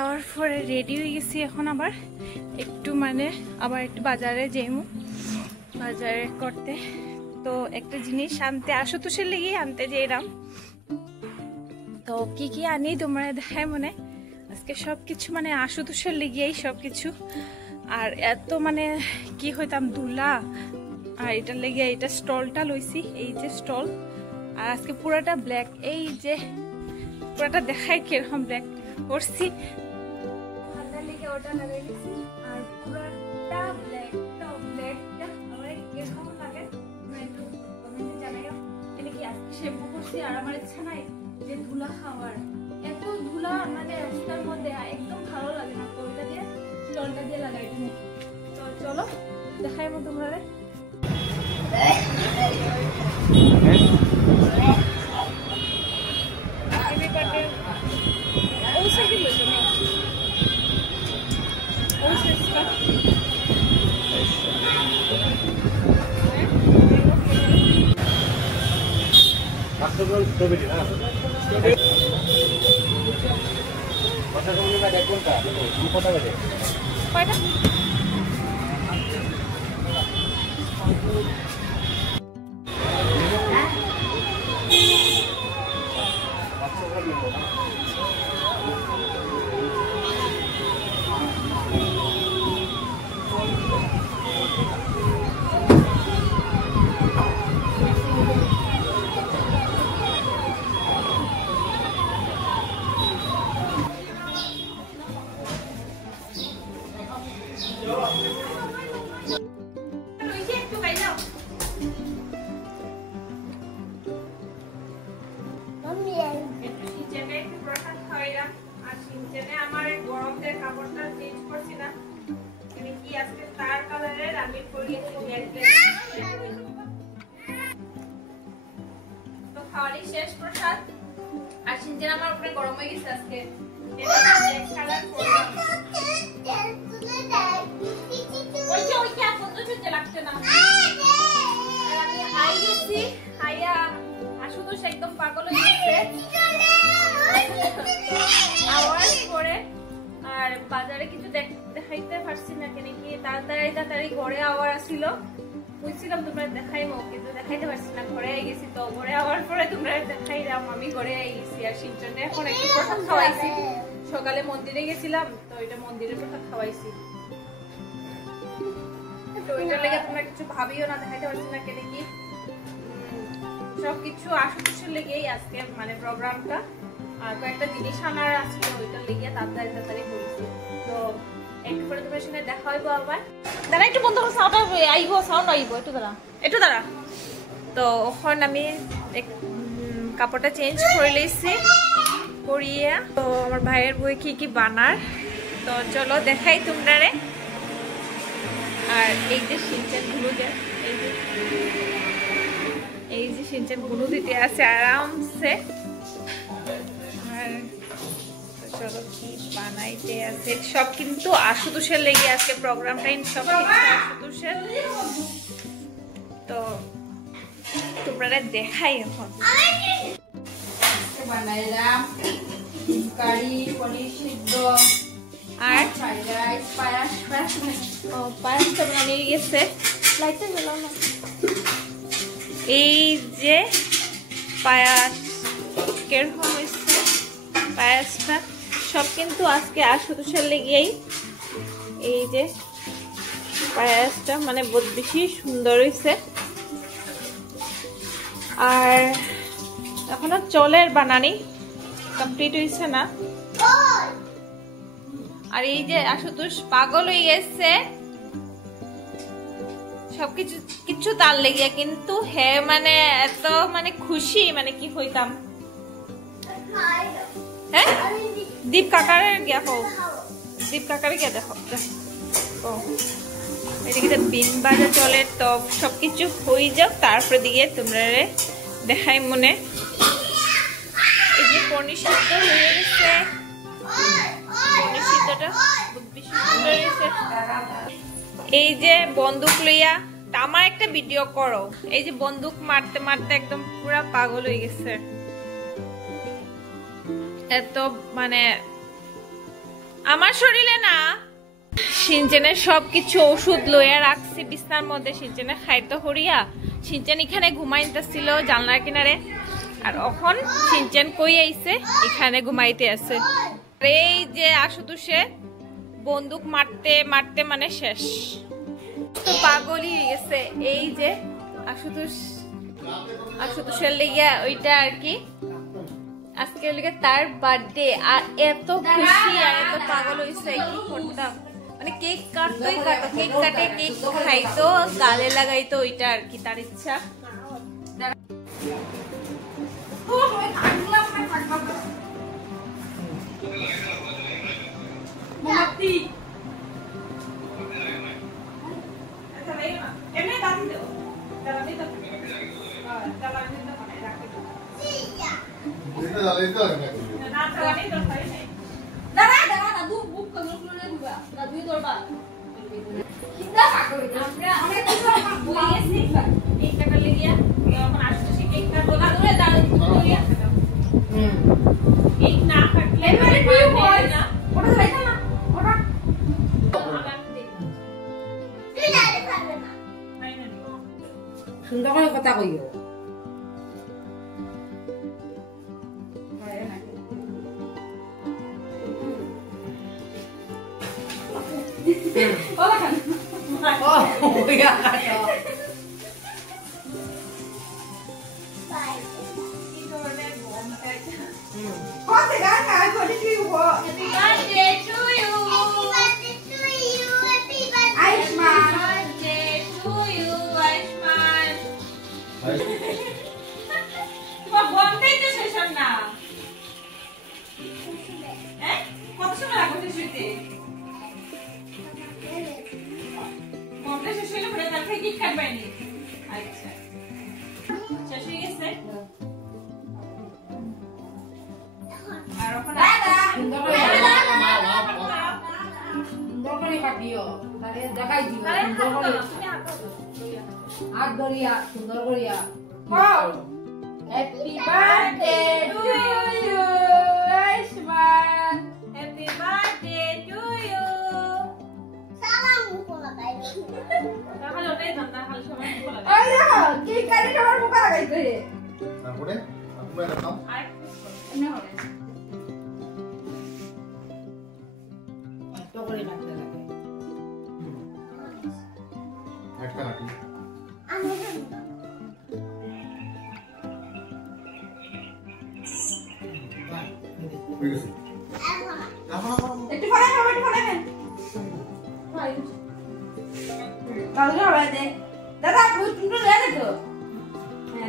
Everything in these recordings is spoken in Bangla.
আওয়ার পরে রেডি হয়ে গেছি। এখন আবার একটু একটু বাজারে যাইমু, বাজারে করতে। তো একটা জিনিস আনতে আশুতোষের লেগেই আনতে যাইলাম। তো কি কি আনি তোমরা দেখায় মনে আজকে সবকিছু আশুতোষের লেগেই সবকিছু। আর এত কি হইতাম দুলা। আর এটার লেগে এটা স্টলটা লইছি, এই যে স্টল। আর আজকে পুরাটা ব্ল্যাক, এই যে পুরাটা দেখায় কিরকম ব্ল্যাক করছি। ওটা লাগাই দিছি আর পুরাটা ব্ল্যাক। ব্ল্যাকটা আমার কিরকম লাগে একটু কমেন্টে জানাইও। এটা কি আজকে শ্যাম্পু করছি আর আমার ইচ্ছা নাই যে ধুলা খাওয়ার। এত ধুলা রাস্তার মধ্যে একদম ভালো লাগে না। ওইটা দিয়ে স্টলটা দিয়ে লাগাই দিই। তো চলো দেখাই মতো তোমরা। শেষ প্রসাদ আর সিনচেন আমার উপরে গরম হয়ে গেছে আজকে। একদম পাগল হয়ে গেছে আর বাজারে কিছু দেখাইতে পারছি না কেন কি তাড়াতাড়ি ঘরে আওয়ার আসছিল। বুঝছিলাম তোমরা দেখাইবো কিন্তু দেখাইতে পারছি না। ঘরে আই গেছি, তো ঘরে আওয়ার পরে তোমরা দেখাইলাম। আমি ঘরে আই গেছি আর সিনচনে এখন একটু প্রসাদ খাওয়াইছি। সকালে মন্দিরে গেছিলাম, তো এটা মন্দিরে প্রসাদ খাওয়াইছি। তো ওইটার লেগে তোমরা কিছু ভাবিও না, দেখাইতে পারছি না কেন কি সবকিছু আশুতোষের লেগেই আজকে প্রোগ্রামটা। আর কয়েকটা জিনিস আনার আজকে ওইটার লেগে তাড়াতাড়ি করেছি। তো একটু পরে তোমার সঙ্গে দেখা হইব আবার। দাঁড়া একটু বন্ধ করে সাউন্ড আইব একটু দাঁড়া। তো এখন আমি কাপড়টা চেঞ্জ করে লইছি করিয়া। তো আমার ভাইয়ের বই কি কি বানার, তো চলো দেখাই তোমরারে। আর এই যে সিনচেন গুলো এই যে সিনচেন গুলো দিতে আছে আরামসে। আর চলো কি বানাইতে আছে সব কিন্তু আশুতোষের লেগে আজকে প্রোগ্রামটা সব আশুতোষের। তো তোমরা দেখাই এখন বানাইলাম কারি পনির সিদ্ধ আর পায়াসটা বানিয়ে গেছে। এই যে পায়াস কিরকম হয়েছে, পায়াসটা সব কিন্তু আজকে আশুতোষের লেগেই। এই যে পায়াসটা বহুত বেশি সুন্দর হয়েছে। আর এখনো চলের বানানি কমপ্লিট হয়েছে না। আর এই যে আশুতোষ পাগল হয়ে গেছে সবকিছু কিছু তার লেগে, কিন্তু হে এত খুশি কি হইতাম। হ্যাঁ দীপ কাকারে গিয়া কো, দীপ কাকারে গিয়া দেখো। ও এদিকে বিন বাজা চলে, তো সবকিছু হয়ে যাক তারপরে দিকে তোমরা দেখাই মনে। এই যে পনির সিদ্ধ হয়ে গেছে, পনির সিদ্ধটা বেশি সুন্দর হয়েছে। এই যে বন্দুক লইয়া আমার একটা ভিডিও করো। এই যে বন্দুক মারতে মারতে একদম পুরা পাগল হয়ে গেছে। এত আমার শরীরে না সিনচেনের সবকিছু ওষুধ লইয়া রাখছি বিছনার মধ্যে। সিনচেনে খাইতে হরিয়া সিনচেন এখানে ঘুমাইতেছিল জানলার কিনারে, আর এখন সিনচেন কই আইছে এখানে ঘুমাইতে আছে। এই যে আশুতোষে বন্দুক মারতে মারতে মানে শেষ, তো পাগলই হয়ে গেছে। এই যে আশুতোষের লেগে ওইটা আর কি আজকের লেগে তার বার্থডে, আর এত খুশি আর এত পাগল হয়েছে কি করতাম, মানে কেক কাটতোই কাটো, কেক কাটে কেক খাইতো গালে লাগাইতো, ওইটা আর কি তার ইচ্ছা। সুন্দর করে কথা কইও। দেখাই দিও হাত ধরিয়া সুন্দর করিয়া happy birthday to you Ayushman, happy birthday to you. সালাম মুখ লাগাইবে তাহলে ওটাই ধান্দা, খালি সবাই মুখ লাগাইবে। ওই দেখো কেক কাটি সবার মুখ লাগাইছে। তারপরে আপনি রাখো আর না হবে তো করে কাটতে লাগে একটা কাটি আমি একটু পরে খাবো, একটু পরে খান। দাদু খাওয়াই দে, দাদা তুমি লে দে তো,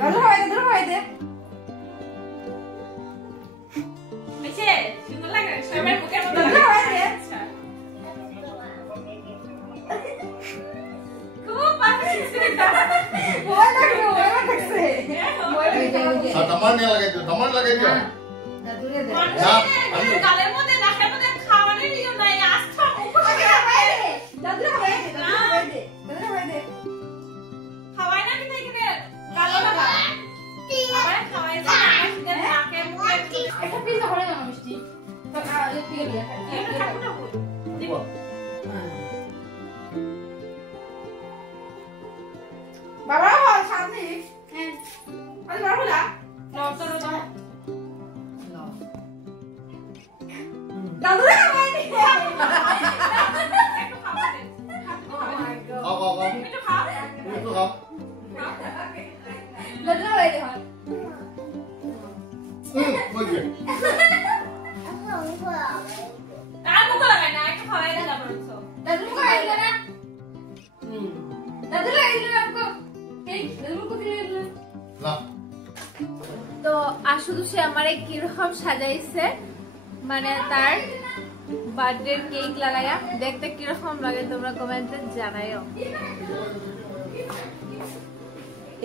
দাদু খাওয়াই দে, দাদু খাওয়াই দে। আচ্ছা সুন্দর লাগে সবার বুকের মতো লাগে, খাওয়াই দে। আচ্ছা খুব পারফেক্ট ওই লাগে, ওই লাগছে ওই তোমার নিয়ে লাগাই দাও, তোমার লাগাই দাও দাদুরে দে না, আমি গালের মধ্যে নাকের মধ্যে খাওয়ালে নিও না, এই আস্থা মুখ খাওয়াই দে, দাদুরে খাওয়াই দে, দাদুরে খাওয়াই দে, দাদুরে খাওয়াই দে। খাওয়াই না কিন্তু এখানে গালে লাগা আবার খাওয়াই দে, নাকের মুখে একটা পিজা করে দাও মিষ্টি তো খাওয়া দিতে গেলে এটা খাবো দিব। বাবা সামনে হ্যাঁ আরে বাবা না নাও তো দাও দাদুরে খাওয়াই দে, একটু খাওয়া দে, খাও খাও খাও একটু খাও, একটু খাও দাদুরে খাওয়াই দে। ওই যে আর মুখ লাগাই না, একটু খাওয়াই দে তারপর তো দাদুরে খাওয়াই দে না, দাদুরে খাওয়াই দে আমকো কেক দাদুরে কো দিলে না। তো আশুতোষে আমারে কিরকম সাজাইছে, মানে তার বার্থডে কেক লাগায়া দেখতে কিরকম লাগে তোমরা কমেন্টে জানাইও।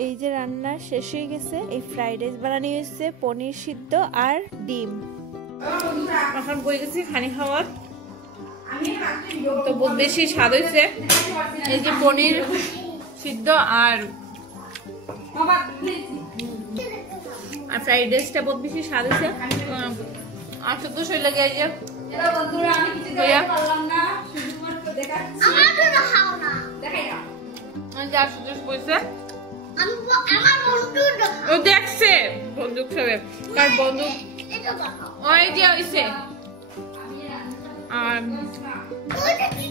এই যে রান্না শেষ হয়ে গেছে, এই ফ্রাইড রাইস বানানো হয়েছে, পনির সিদ্ধ আর ডিম। এখন বই গেছি খানি খাওয়ার, তো বহুত বেশি স্বাদ হয়েছে। এই যে পনির সিদ্ধ আর ফ্রাইড রাইসটা বহুত বেশি স্বাদ হয়েছে। আর শুধু শরীর লাগে এই যে এরা বন্ধুরা আমি কিছু দেখাতে পারলাম না শুধুমাত্র দেখাচ্ছি আমার তো দেখাও না দেখাই না আমি যা সুযোগ কইছে আমি আমার বন্ধু ও দেখছে বন্দুক সবে কার বন্দুক এটা দেখাও ওই যে হইছে আর ওটা কি